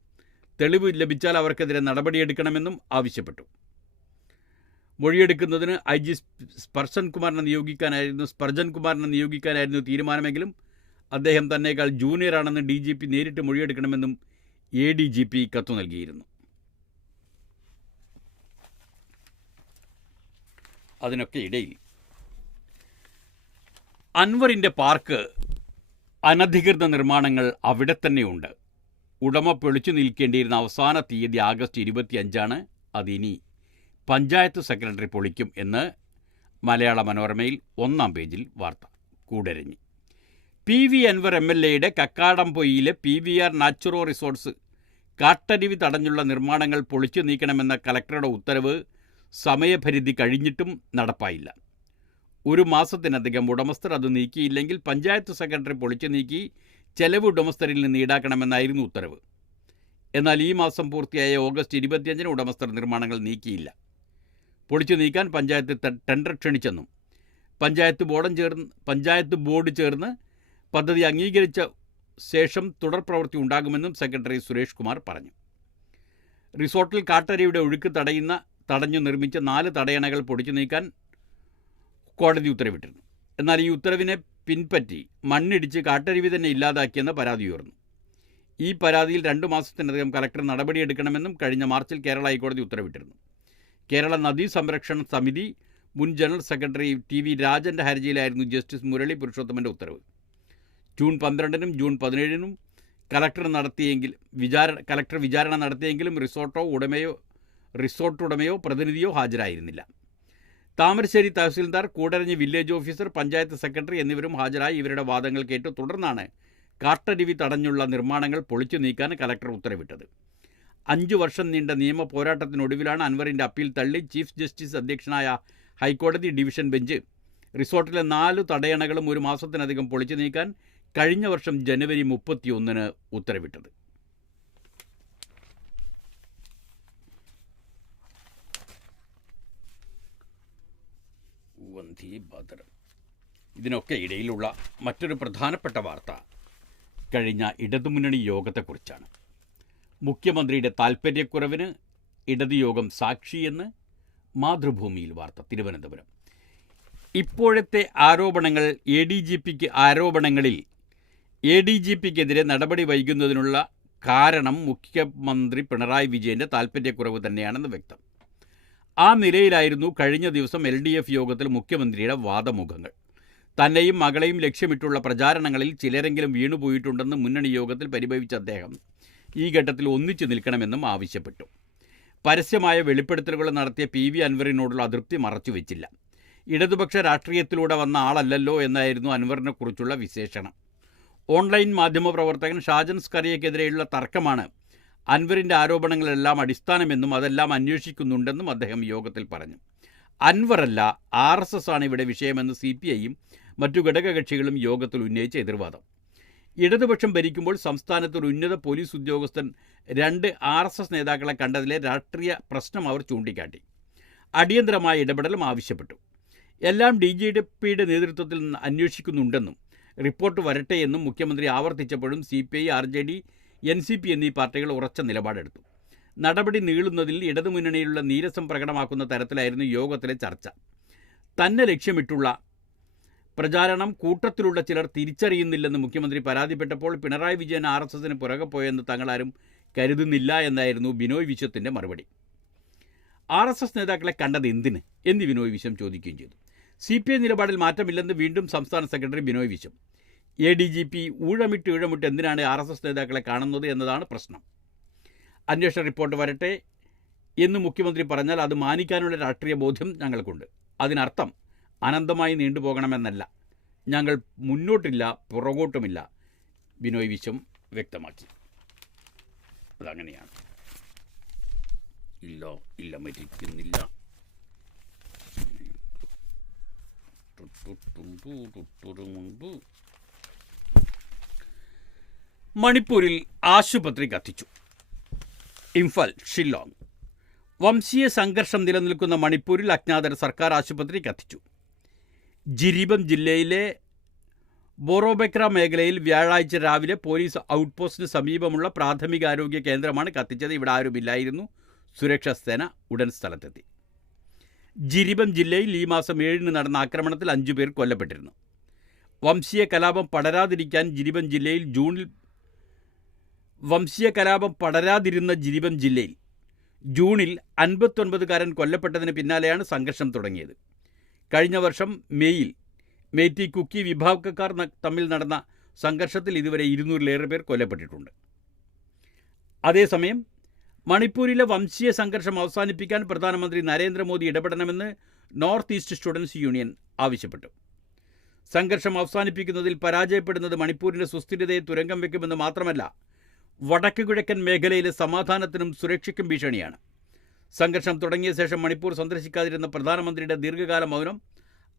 തെളിവ് ലഭിച്ചാൽ അവർക്കെതിരെ നടപടിയെടുക്കണമെന്നും ആവശ്യപ്പെട്ടു. മൊഴിയെടുക്കുന്നതിന് IG സ്പർജൻ കുമാറിനെ നിയോഗിക്കാനായിരുന്നു തീരുമാനമെങ്കിലും അദ്ദേഹം തന്നേക്കാൾ ജൂനിയറാണെന്ന് DGP നേരിട്ട് മൊഴിയെടുക്കണമെന്നും ADGP കത്തു നൽകിയിരുന്നു. അതിനൊക്കെ ഇടയിൽ അൻവറിൻ്റെ പാർക്ക് അനധികൃത നിർമ്മാണങ്ങൾ അവിടെ തന്നെയുണ്ട്. ഉടമ പൊളിച്ചു നിൽക്കേണ്ടിയിരുന്ന അവസാന തീയതി ആഗസ്റ്റ് 25 അതിനി പഞ്ചായത്ത് സെക്രട്ടറി പൊളിക്കും എന്ന് മലയാള മനോരമയിൽ 1-ാം പേജിൽ വാർത്ത. കൂടരഞ്ഞി. PV അൻവർ MLAയുടെ കക്കാടംപൊയിലെ PVR നാച്ചുറോ റിസോർട്ട്സ് കാട്ടരുവി തടഞ്ഞുള്ള നിർമ്മാണങ്ങൾ പൊളിച്ചു നീക്കണമെന്ന കലക്ടറുടെ ഉത്തരവ് സമയപരിധി കഴിഞ്ഞിട്ടും നടപ്പായില്ല. 1 മാസത്തിനധികം ഉടമസ്ഥർ അത് നീക്കിയില്ലെങ്കിൽ പഞ്ചായത്ത് സെക്രട്ടറി പൊളിച്ചു നീക്കി ചെലവ് ഉടമസ്ഥരിൽ നിന്ന് ഈടാക്കണമെന്നായിരുന്നു ഉത്തരവ്. എന്നാൽ ഈ മാസം പൂർത്തിയായ ഓഗസ്റ്റ് 25 ഉടമസ്ഥർ നിർമ്മാണങ്ങൾ നീക്കിയില്ല. പൊളിച്ചു നീക്കാൻ പഞ്ചായത്ത് ടെൻഡർ ക്ഷണിച്ചെന്നും പഞ്ചായത്ത് ബോർഡ് ചേർന്ന് പദ്ധതി അംഗീകരിച്ച ശേഷം തുടർ പ്രവൃത്തി ഉണ്ടാകുമെന്നും സെക്രട്ടറി സുരേഷ് കുമാർ പറഞ്ഞു. റിസോർട്ടിൽ കാട്ടരുവിയുടെ ഒഴുക്ക് തടഞ്ഞു നിർമ്മിച്ച 4 തടയണകൾ പൊടിച്ചു നീക്കാൻ കോടതി ഉത്തരവിട്ടിരുന്നു. എന്നാൽ ഈ ഉത്തരവിനെ പിൻപറ്റി മണ്ണിടിച്ച് കാട്ടരുവി തന്നെ ഇല്ലാതാക്കിയെന്ന പരാതി ഉയർന്നു. ഈ പരാതിയിൽ 2 മാസത്തിനകം കലക്ടർ നടപടിയെടുക്കണമെന്നും കഴിഞ്ഞ മാർച്ചിൽ കേരള ഹൈക്കോടതി ഉത്തരവിട്ടിരുന്നു. കേരള നദീ സംരക്ഷണ സമിതി മുൻ ജനറൽ സെക്രട്ടറി TV രാജൻ്റെ ഹർജിയിലായിരുന്നു ജസ്റ്റിസ് മുരളി പുരുഷോത്തമൻ്റെ ഉത്തരവ്. ജൂൺ 12-നും ജൂൺ 17-നും കലക്ടർ വിചാരണ നടത്തിയെങ്കിലും റിസോർട്ട് ഉടമയോ പ്രതിനിധിയോ ഹാജരായിരുന്നില്ല. Thamarassery tahsildar, Koodaranji village officer, panchayat secretary എന്നിവരും ഹാജരായി ഇവരുടെ വാദങ്ങൾ കേട്ടു. തുടർന്നാണ് കാട്ടരുവി തടഞ്ഞുള്ള നിർമ്മാണങ്ങൾ പൊളിച്ചു നീക്കാൻ കലക്ടർ ഉത്തരവിട്ടത്. 5 വർഷം നീണ്ട നിയമ പോരാട്ടത്തിനൊടുവിലാണ് അൻവറിൻ്റെ അപ്പീൽ തള്ളി ചീഫ് ജസ്റ്റിസ് അധ്യക്ഷനായ ഹൈക്കോടതി ഡിവിഷൻ ബെഞ്ച് റിസോർട്ടിലെ 4 തടയണകളും 1 മാസത്തിനധികം പൊളിച്ചു നീക്കാൻ കഴിഞ്ഞ വർഷം ജനുവരി 31-ന് ഉത്തരവിട്ടത്. ഇതിനൊക്കെ ഇടയിലുള്ള മറ്റൊരു പ്രധാനപ്പെട്ട വാർത്ത കഴിഞ്ഞ ഇടതുമുന്നണി യോഗത്തെക്കുറിച്ചാണ്. മുഖ്യമന്ത്രിയുടെ താൽപ്പര്യക്കുറവിന് ഇടതു യോഗം സാക്ഷിയെന്ന് മാതൃഭൂമിയിൽ വാർത്ത. തിരുവനന്തപുരം. ഇപ്പോഴത്തെ ആരോപണങ്ങളിൽ ADGPക്കെതിരെ നടപടി വൈകുന്നതിനുള്ള കാരണം മുഖ്യമന്ത്രി പിണറായി വിജയൻ്റെ താൽപ്പര്യക്കുറവ് തന്നെയാണെന്ന് വ്യക്തം. ആ നിലയിലായിരുന്നു കഴിഞ്ഞ ദിവസം LDF യോഗത്തിൽ മുഖ്യമന്ത്രിയുടെ വാദമുഖങ്ങൾ. തന്നെയും മകളെയും ലക്ഷ്യമിട്ടുള്ള പ്രചാരണങ്ങളിൽ ചിലരെങ്കിലും വീണുപോയിട്ടുണ്ടെന്ന് മുന്നണി യോഗത്തിൽ പരിഭവിച്ച അദ്ദേഹം ഈ ഘട്ടത്തിൽ ഒന്നിച്ചു നിൽക്കണമെന്നും ആവശ്യപ്പെട്ടു. പരസ്യമായ വെളിപ്പെടുത്തലുകൾ നടത്തിയ PV അൻവറിനോടുള്ള അതൃപ്തി മറച്ചുവെച്ചില്ല. ഇടതുപക്ഷ രാഷ്ട്രീയത്തിലൂടെ വന്ന ആളല്ലല്ലോ എന്നായിരുന്നു അൻവറിനെക്കുറിച്ചുള്ള വിശേഷണം. ഓൺലൈൻ മാധ്യമപ്രവർത്തകൻ ഷാജൻ സ്കറിയയ്ക്കെതിരെയുള്ള തർക്കമാണ് അൻവറിൻ്റെ ആരോപണങ്ങളെല്ലാം അടിസ്ഥാനമെന്നും അതെല്ലാം അന്വേഷിക്കുന്നുണ്ടെന്നും അദ്ദേഹം യോഗത്തിൽ പറഞ്ഞു. അൻവറല്ല, RSS ആണ് ഇവിടെ വിഷയമെന്ന് CPIയും മറ്റു ഘടകകക്ഷികളും യോഗത്തിൽ ഉന്നയിച്ച എതിർവാദം. ഇടതുപക്ഷം ഭരിക്കുമ്പോൾ സംസ്ഥാനത്ത് ഒരു ഉന്നത പോലീസ് ഉദ്യോഗസ്ഥൻ 2 RSS നേതാക്കളെ കണ്ടതിലെ രാഷ്ട്രീയ പ്രശ്നം അവർ ചൂണ്ടിക്കാട്ടി. അടിയന്തരമായ ഇടപെടലും ആവശ്യപ്പെട്ടു. എല്ലാം DGPയുടെ നേതൃത്വത്തിൽ അന്വേഷിക്കുന്നുണ്ടെന്നും റിപ്പോർട്ട് വരട്ടെ എന്നും മുഖ്യമന്ത്രി ആവർത്തിച്ചപ്പോഴും CPI, RJD, NCP എന്നീ പാർട്ടികൾ ഉറച്ച നിലപാടെടുത്തു. നടപടി നീളുന്നതിൽ ഇടതുമുന്നണിയിലുള്ള നീരസം പ്രകടമാക്കുന്ന തരത്തിലായിരുന്നു യോഗത്തിലെ ചർച്ച. തന്നെ ലക്ഷ്യമിട്ടുള്ള പ്രചാരണം കൂട്ടത്തിലുള്ള ചിലർ തിരിച്ചറിയുന്നില്ലെന്ന് മുഖ്യമന്ത്രി പരാതിപ്പെട്ടപ്പോൾ പിണറായി വിജയൻ RSSന് പുറകെ പോയെന്ന് തങ്ങളാരും കരുതുന്നില്ല എന്നായിരുന്നു ബിനോയ് വിശ്വത്തിൻ്റെ മറുപടി. RSS നേതാക്കളെ കണ്ടത് എന്തിന് എന്ന് ബിനോയ് വിശ്വം ചോദിക്കുകയും ചെയ്തു. CPI നിലപാടിൽ മാറ്റമില്ലെന്ന് വീണ്ടും സംസ്ഥാന സെക്രട്ടറി ബിനോയ് വിശ്വം. ADGP ഊഴമിട്ട് എന്തിനാണ് RSS നേതാക്കളെ കാണുന്നത് എന്നതാണ് പ്രശ്നം. അന്വേഷണ റിപ്പോർട്ട് വരട്ടെ എന്ന് മുഖ്യമന്ത്രി പറഞ്ഞാൽ അത് മാനിക്കാനുള്ള രാഷ്ട്രീയ ബോധ്യം ഞങ്ങൾക്കുണ്ട്. അതിനർത്ഥം അനന്തമായി നീണ്ടുപോകണമെന്നല്ല. ഞങ്ങൾ മുന്നോട്ടില്ല, പുറകോട്ടുമില്ല, ബിനോയ് വിശ്വം വ്യക്തമാക്കി. അതങ്ങനെയാണ്. ഇല്ല മരിക്കുന്നില്ല. മണിപ്പൂരിൽ ആശുപത്രി കത്തിച്ചു. ഇംഫാൽ, ഷില്ലോങ്. വംശീയ സംഘർഷം നിലനിൽക്കുന്ന മണിപ്പൂരിൽ അജ്ഞാതർ സർക്കാർ ആശുപത്രി കത്തിച്ചു. ജിരിബം ജില്ലയിലെ ബോറോബെക്ര മേഖലയിൽ വ്യാഴാഴ്ച രാവിലെ പോലീസ് ഔട്ട്പോസ്റ്റിന് സമീപമുള്ള പ്രാഥമികാരോഗ്യ കേന്ദ്രമാണ് കത്തിച്ചത്. ഇവിടെ ആരുമില്ലായിരുന്നു. സുരക്ഷാ സേന ഉടൻ സ്ഥലത്തെത്തി. ജിരിബം ജില്ലയിൽ ഈ മാസം 7-ന് നടന്ന ആക്രമണത്തിൽ 5 പേർ കൊല്ലപ്പെട്ടിരുന്നു. വംശീയ കലാപം പടരാതിരുന്ന ജിരിബം ജില്ലയിൽ ജൂണിൽ 59കാരൻ കൊല്ലപ്പെട്ടതിന് പിന്നാലെയാണ് സംഘർഷം തുടങ്ങിയത്. കഴിഞ്ഞ വർഷം മെയ്യിൽ മേറ്റി കുക്കി വിഭാഗക്കാർ തമ്മിൽ നടന്ന സംഘർഷത്തിൽ ഇതുവരെ 200-ലേറെ പേർ കൊല്ലപ്പെട്ടിട്ടുണ്ട്. അതേസമയം മണിപ്പൂരിലെ വംശീയ സംഘർഷം അവസാനിപ്പിക്കാൻ പ്രധാനമന്ത്രി നരേന്ദ്രമോദി ഇടപെടണമെന്ന് നോർത്ത് ഈസ്റ്റ് സ്റ്റുഡൻസ് യൂണിയൻ ആവശ്യപ്പെട്ടു. സംഘർഷം അവസാനിപ്പിക്കുന്നതിൽ പരാജയപ്പെടുന്നത് മണിപ്പൂരിൻ്റെ സുസ്ഥിരതയെ തുരങ്കം വയ്ക്കുമെന്ന് മാത്രമല്ല, വടക്ക് കിഴക്കൻ മേഖലയിലെ സമാധാനത്തിനും സുരക്ഷയ്ക്കും ഭീഷണിയാണ്. സംഘർഷം തുടങ്ങിയ ശേഷം മണിപ്പൂർ സന്ദർശിക്കാതിരുന്ന പ്രധാനമന്ത്രിയുടെ ദീർഘകാല മൗനം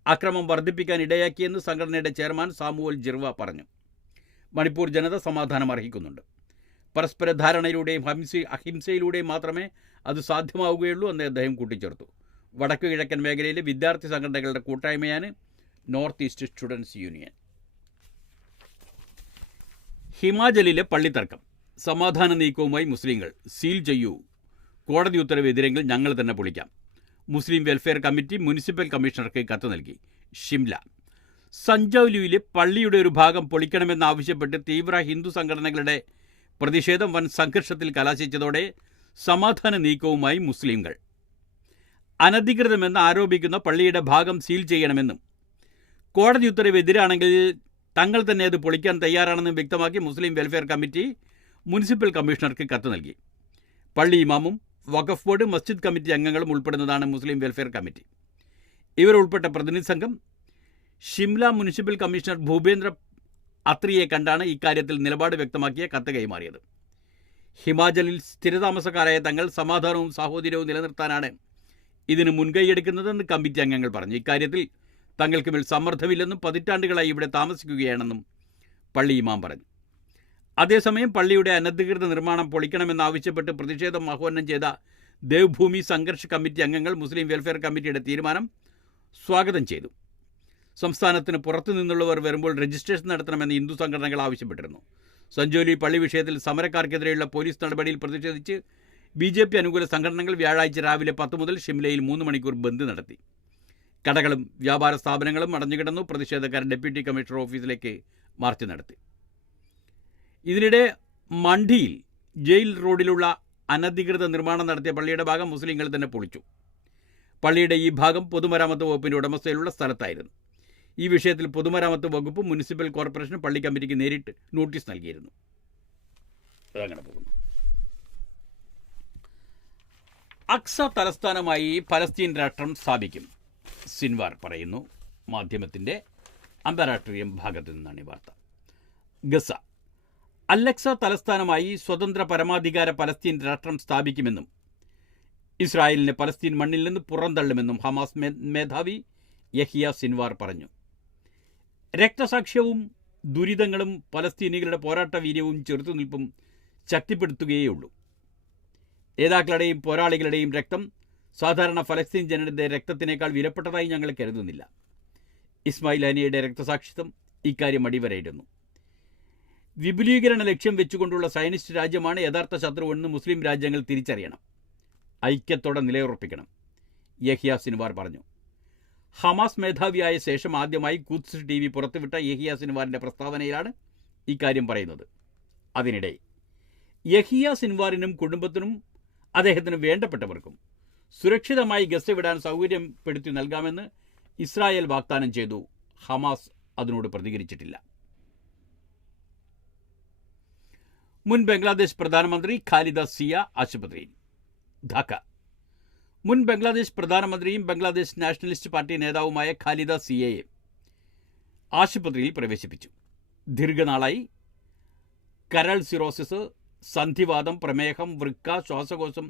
അക്രമം വർദ്ധിപ്പിക്കാൻ ഇടയാക്കിയെന്ന് സംഘടനയുടെ ചെയർമാൻ സാമുവൽ ജിർവ പറഞ്ഞു. മണിപ്പൂർ ജനത സമാധാനം അർഹിക്കുന്നുണ്ട്. പരസ്പര ധാരണയിലൂടെയും അഹിംസയിലൂടെയും മാത്രമേ അത് സാധ്യമാവുകയുള്ളൂ എന്ന് അദ്ദേഹം കൂട്ടിച്ചേർത്തു. വടക്ക് കിഴക്കൻ മേഖലയിലെ വിദ്യാർത്ഥി സംഘടനകളുടെ കൂട്ടായ്മയാണ് നോർത്ത് ഈസ്റ്റ് സ്റ്റുഡൻസ് യൂണിയൻ. ഹിമാചലിലെ പള്ളിത്തർക്കം. സമാധാന നീക്കവുമായി മുസ്ലിങ്ങൾ. സീൽ ചെയ്യൂ, കോടതി ഉത്തരവ് എതിരെങ്കിൽ ഞങ്ങൾ തന്നെ പൊളിക്കാം. മുസ്ലിം വെൽഫെയർ കമ്മിറ്റി മുനിസിപ്പൽ കമ്മീഷണർക്ക് കത്ത് നൽകി. ഷിംല. സഞ്ജൌലിയിലെ പള്ളിയുടെ ഒരു ഭാഗം പൊളിക്കണമെന്നാവശ്യപ്പെട്ട് തീവ്ര ഹിന്ദു സംഘടനകളുടെ പ്രതിഷേധം വൻ സംഘർഷത്തിൽ കലാശിച്ചതോടെ സമാധാന നീക്കവുമായി മുസ്ലിങ്ങൾ. അനധികൃതമെന്ന് ആരോപിക്കുന്ന പള്ളിയുടെ ഭാഗം സീൽ ചെയ്യണമെന്നും കോടതി ഉത്തരവ് എതിരാണെങ്കിൽ തങ്ങൾ തന്നെ അത് പൊളിക്കാൻ തയ്യാറാണെന്നും വ്യക്തമാക്കി മുസ്ലിം വെൽഫെയർ കമ്മിറ്റി മുനിസിപ്പൽ കമ്മീഷണർക്ക് കത്ത് നൽകി. പള്ളി ഇമാമും വഖഫ് ബോർഡ്, മസ്ജിദ് കമ്മിറ്റി അംഗങ്ങളും ഉൾപ്പെടുന്നതാണ് മുസ്ലിം വെൽഫെയർ കമ്മിറ്റി. ഇവർ ഉൾപ്പെട്ട പ്രതിനിധി സംഘം ഷിംല മുനിസിപ്പൽ കമ്മീഷണർ ഭൂപേന്ദ്ര അത്രിയെ കണ്ടാണ് ഇക്കാര്യത്തിൽ നിലപാട് വ്യക്തമാക്കിയ കത്ത് കൈമാറിയത്. ഹിമാചലിൽ സ്ഥിരതാമസക്കാരായ തങ്ങൾ സമാധാനവും സാഹോദര്യവും നിലനിർത്താനാണ് ഇതിന് മുൻകൈയെടുക്കുന്നതെന്ന് കമ്മിറ്റി അംഗങ്ങൾ പറഞ്ഞു. ഇക്കാര്യത്തിൽ തങ്ങൾക്ക് മേൽ സമ്മർദ്ദമില്ലെന്നും പതിറ്റാണ്ടുകളായി ഇവിടെ താമസിക്കുകയാണെന്നും പള്ളി ഇമാം പറഞ്ഞു. അതേസമയം പള്ളിയുടെ അനധികൃത നിർമ്മാണം പൊളിക്കണമെന്നാവശ്യപ്പെട്ട് പ്രതിഷേധം ആഹ്വാനം ചെയ്ത ദേവ്ഭൂമി സംഘർഷ് കമ്മിറ്റി അംഗങ്ങൾ മുസ്ലിം വെൽഫെയർ കമ്മിറ്റിയുടെ തീരുമാനം സ്വാഗതം ചെയ്തു. സംസ്ഥാനത്തിന് പുറത്തു നിന്നുള്ളവർ വരുമ്പോൾ രജിസ്ട്രേഷൻ നടത്തണമെന്ന് ഹിന്ദു സംഘടനകൾ ആവശ്യപ്പെട്ടിരുന്നു. സഞ്ജൌലി പള്ളി വിഷയത്തിൽ സമരക്കാർക്കെതിരെയുള്ള പോലീസ് നടപടിയിൽ പ്രതിഷേധിച്ച് BJP അനുകൂല സംഘടനകൾ വ്യാഴാഴ്ച രാവിലെ 10 മുതൽ ഷിംലയിൽ 3 മണിക്കൂർ ബന്ദ് നടത്തി. കടകളും വ്യാപാര സ്ഥാപനങ്ങളും അടഞ്ഞുകിടന്നു. പ്രതിഷേധക്കാർ ഡെപ്യൂട്ടി കമ്മീഷണർ ഓഫീസിലേക്ക് മാർച്ച് നടത്തി. ഇതിനിടെ മണ്ഡിയിൽ ജയിൽ റോഡിലുള്ള അനധികൃത നിർമ്മാണം നടത്തിയ പള്ളിയുടെ ഭാഗം മുസ്ലിങ്ങൾ തന്നെ പൊളിച്ചു. പള്ളിയുടെ ഈ ഭാഗം പൊതുമരാമത്ത് വകുപ്പിൻ്റെ ഉടമസ്ഥയിലുള്ള സ്ഥലത്തായിരുന്നു. ഈ വിഷയത്തിൽ പൊതുമരാമത്ത് വകുപ്പും മുനിസിപ്പൽ കോർപ്പറേഷനും പള്ളി കമ്മിറ്റിക്ക് നേരിട്ട് നോട്ടീസ് നൽകിയിരുന്നു. അതങ്ങനെ പോകുന്നു. അക്സ തലസ്ഥാനമായി പലസ്തീൻ രാഷ്ട്രം സ്ഥാപിക്കും, സിൻവാർ പറയുന്നു. മാധ്യമത്തിൻ്റെ അന്താരാഷ്ട്രീയ ഭാഗത്തു നിന്നാണ് ഈ വാർത്ത. ഗസ. അലക്സ തലസ്ഥാനമായി സ്വതന്ത്ര പരമാധികാര പലസ്തീൻ രാഷ്ട്രം സ്ഥാപിക്കുമെന്നും ഇസ്രായേലിനെ പലസ്തീൻ മണ്ണിൽ നിന്ന് പുറന്തള്ളുമെന്നും ഹമാസ് മേധാവി യഹിയ സിൻവാർ പറഞ്ഞു. രക്തസാക്ഷ്യവും ദുരിതങ്ങളും പലസ്തീനികളുടെ പോരാട്ട വീര്യവും ചെറുത്തുനിൽപ്പും ശക്തിപ്പെടുത്തുകയുള്ളൂ. നേതാക്കളുടെയും പോരാളികളുടെയും രക്തം സാധാരണ ഫലസ്തീൻ ജനതയുടെ രക്തത്തിനേക്കാൾ വിലപ്പെട്ടതായി ഞങ്ങൾ കരുതുന്നില്ല. ഇസ്മായിൽ ഹനിയയുടെ രക്തസാക്ഷിത്വം ഇക്കാര്യം അടിവരയിടുന്നു. വിപുലീകരണ ലക്ഷ്യം വെച്ചുകൊണ്ടുള്ള സയനിസ്റ്റ് രാജ്യമാണ് യഥാർത്ഥ ശത്രുവെന്ന് മുസ്ലിം രാജ്യങ്ങൾ തിരിച്ചറിയണം. ഐക്യത്തോടെ നിലയുറപ്പിക്കണം, യഹിയ സിൻവാർ പറഞ്ഞു. ഹമാസ് മേധാവിയായ ശേഷം ആദ്യമായി ഖുദ്സ് TV പുറത്തുവിട്ട യഹിയ സിൻവാറിൻ്റെ പ്രസ്താവനയിലാണ് ഇക്കാര്യം പറയുന്നത്. അതിനിടെ യഹിയ സിൻവാറിനും കുടുംബത്തിനും അദ്ദേഹത്തിന് വേണ്ടപ്പെട്ടവർക്കും സുരക്ഷിതമായി ഗസ വിടാൻ സൗകര്യപ്പെടുത്തി നൽകാമെന്ന് ഇസ്രായേൽ വാഗ്ദാനം ചെയ്തു. ഹമാസ് അതിനോട് പ്രതികരിച്ചിട്ടില്ല. മുൻ ബംഗ്ലാദേശ് പ്രധാനമന്ത്രി ഖാലിദ സിയ ആശുപത്രിയിൽ. ധാക്ക. മുൻ ബംഗ്ലാദേശ് പ്രധാനമന്ത്രിയും ബംഗ്ലാദേശ് നാഷണലിസ്റ്റ് പാർട്ടി നേതാവുമായ ഖാലിദ സിയയെ ആശുപത്രിയിൽ പ്രവേശിപ്പിച്ചു. ദീർഘനാളായി കരൾ സിറോസിസ്, സന്ധിവാതം, പ്രമേഹം, വൃക്ക, ശ്വാസകോശം,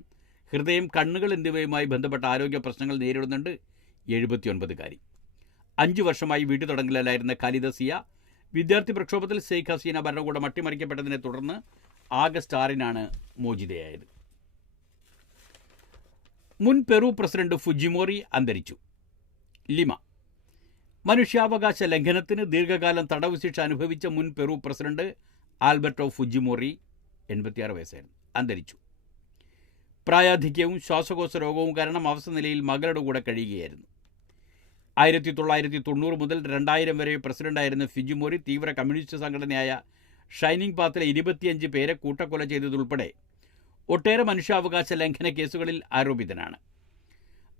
ഹൃദയം, കണ്ണുകൾ എന്നിവയുമായി ബന്ധപ്പെട്ട ആരോഗ്യ പ്രശ്നങ്ങൾ നേരിടുന്നുണ്ട് 79കാരി. 5 വർഷമായി വീട്ടുതടങ്കലിലായിരുന്ന ഖാലിദ സിയ വിദ്യാർത്ഥി പ്രക്ഷോഭത്തിൽ ഷെയ്ഖ് ഹസീന ഭരണകൂടം അട്ടിമറിക്കപ്പെട്ടതിനെ തുടർന്ന് ആഗസ്റ്റ് 6-നാണ് മോചിതയായത്. മുൻ പെറു പ്രസിഡന്റ് ഫുജിമോറി അന്തരിച്ചു. ലിമ. മനുഷ്യാവകാശ ലംഘനത്തിന് ദീർഘകാലം തടവ് ശിക്ഷ അനുഭവിച്ച മുൻ പെറു പ്രസിഡന്റ് ആൽബർട്ടോ ഫുജിമോറി 86 വയസ്സായിരുന്നു, അന്തരിച്ചു. പ്രായാധിക്യവും ശ്വാസകോശ രോഗവും കാരണം അവസ്ഥ നിലയിൽ മകളുടെ കൂടെ കഴിയുകയായിരുന്നു. 1990 മുതൽ 2000 വരെ പ്രസിഡന്റായിരുന്ന ഫുജിമോറി തീവ്ര കമ്മ്യൂണിസ്റ്റ് സംഘടനയായ ഷൈനിങ് പാത്തിലെ 25 പേരെ കൂട്ടക്കൊല ചെയ്തതുൾപ്പെടെ ഒട്ടേറെ മനുഷ്യാവകാശ ലംഘന കേസുകളിൽ ആരോപിതനാണ്.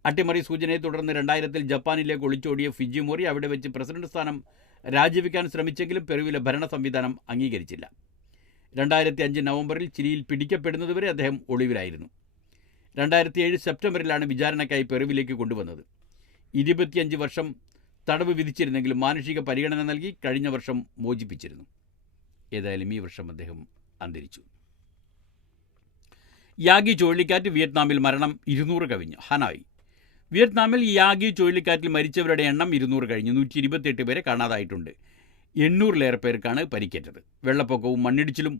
അട്ടിമറി സൂചനയെ തുടർന്ന് 2000-ൽ ജപ്പാനിലേക്ക് ഒളിച്ചോടിയ ഫുജിമോറി അവിടെ വെച്ച് പ്രസിഡന്റ് സ്ഥാനം രാജിവെക്കാൻ ശ്രമിച്ചെങ്കിലും പെറുവിലെ ഭരണ സംവിധാനം അംഗീകരിച്ചില്ല. 2005 നവംബറിൽ ചിലിയിൽ പിടിക്കപ്പെടുന്നതുവരെ അദ്ദേഹം ഒളിവിലായിരുന്നു. 2007 സെപ്റ്റംബറിലാണ് വിചാരണയ്ക്കായി പെറുവിലേക്ക് കൊണ്ടുവന്നത്. 25 വർഷം തടവ് വിധിച്ചിരുന്നെങ്കിലും മാനുഷിക പരിഗണന നൽകി കഴിഞ്ഞ വർഷം മോചിപ്പിച്ചിരുന്നു. ഏതായാലും ഈ വർഷം അദ്ദേഹം അന്തരിച്ചു. യാഗി ചുഴലിക്കാറ്റ് വിയറ്റ്നാമിൽ മരണം 200 കവിഞ്ഞു. ഹനോയ്. വിയറ്റ്നാമിൽ യാഗി ചുഴലിക്കാറ്റിൽ മരിച്ചവരുടെ എണ്ണം 200 കഴിഞ്ഞു. 128 പേരെ കാണാതായിട്ടുണ്ട്. 800-ലേറെ പേർക്കാണ് പരിക്കേറ്റത്. വെള്ളപ്പൊക്കവും മണ്ണിടിച്ചിലും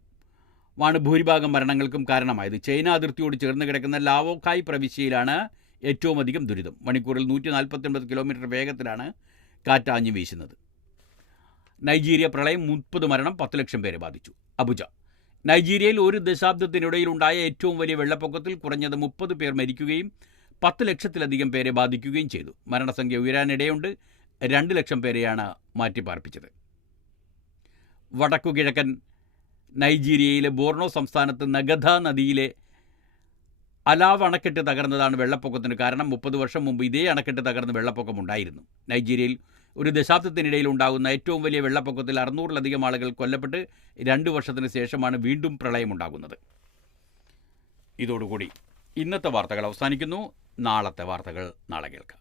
ആണ് ഭൂരിഭാഗം മരണങ്ങൾക്കും കാരണമായത്. ചൈന അതിർത്തിയോട് ചേർന്ന് കിടക്കുന്ന ലാവോഖായ് പ്രവിശ്യയിലാണ് ഏറ്റവും അധികം ദുരിതം. മണിക്കൂറിൽ 149 കിലോമീറ്റർ വേഗത്തിലാണ് കാറ്റാഞ്ഞു വീശുന്നത്. നൈജീരിയ പ്രളയം 30 മരണം, 10 ലക്ഷം പേരെ ബാധിച്ചു. അബുജ. നൈജീരിയയിൽ ഒരു ദശാബ്ദത്തിനിടയിലുണ്ടായ ഏറ്റവും വലിയ വെള്ളപ്പൊക്കത്തിൽ കുറഞ്ഞത് 30 പേർ മരിക്കുകയും 10 ലക്ഷത്തിലധികം പേരെ ബാധിക്കുകയും ചെയ്തു. മരണസംഖ്യ ഉയരാനിടയുണ്ട്. 2 ലക്ഷം പേരെയാണ് മാറ്റിപ്പാർപ്പിച്ചത്. വടക്കുകിഴക്കൻ നൈജീരിയയിലെ ബോർണോ സംസ്ഥാനത്ത് നഗധ നദിയിലെ അലാവ് അണക്കെട്ട് തകർന്നതാണ് വെള്ളപ്പൊക്കത്തിന് കാരണം. 30 വർഷം മുമ്പ് ഇതേ അണക്കെട്ട് തകർന്ന് വെള്ളപ്പൊക്കമുണ്ടായിരുന്നു. നൈജീരിയയിൽ ഒരു ദശാബ്ദത്തിനിടയിൽ ഉണ്ടാകുന്ന ഏറ്റവും വലിയ വെള്ളപ്പൊക്കത്തിൽ 600-ലധികം ആളുകൾ കൊല്ലപ്പെട്ട് 2 വർഷത്തിന് ശേഷമാണ് വീണ്ടും പ്രളയമുണ്ടാകുന്നത്. ഇതോടുകൂടി ഇന്നത്തെ വാർത്തകൾ അവസാനിക്കുന്നു. നാളത്തെ വാർത്തകൾ നാളെ കേൾക്കാം.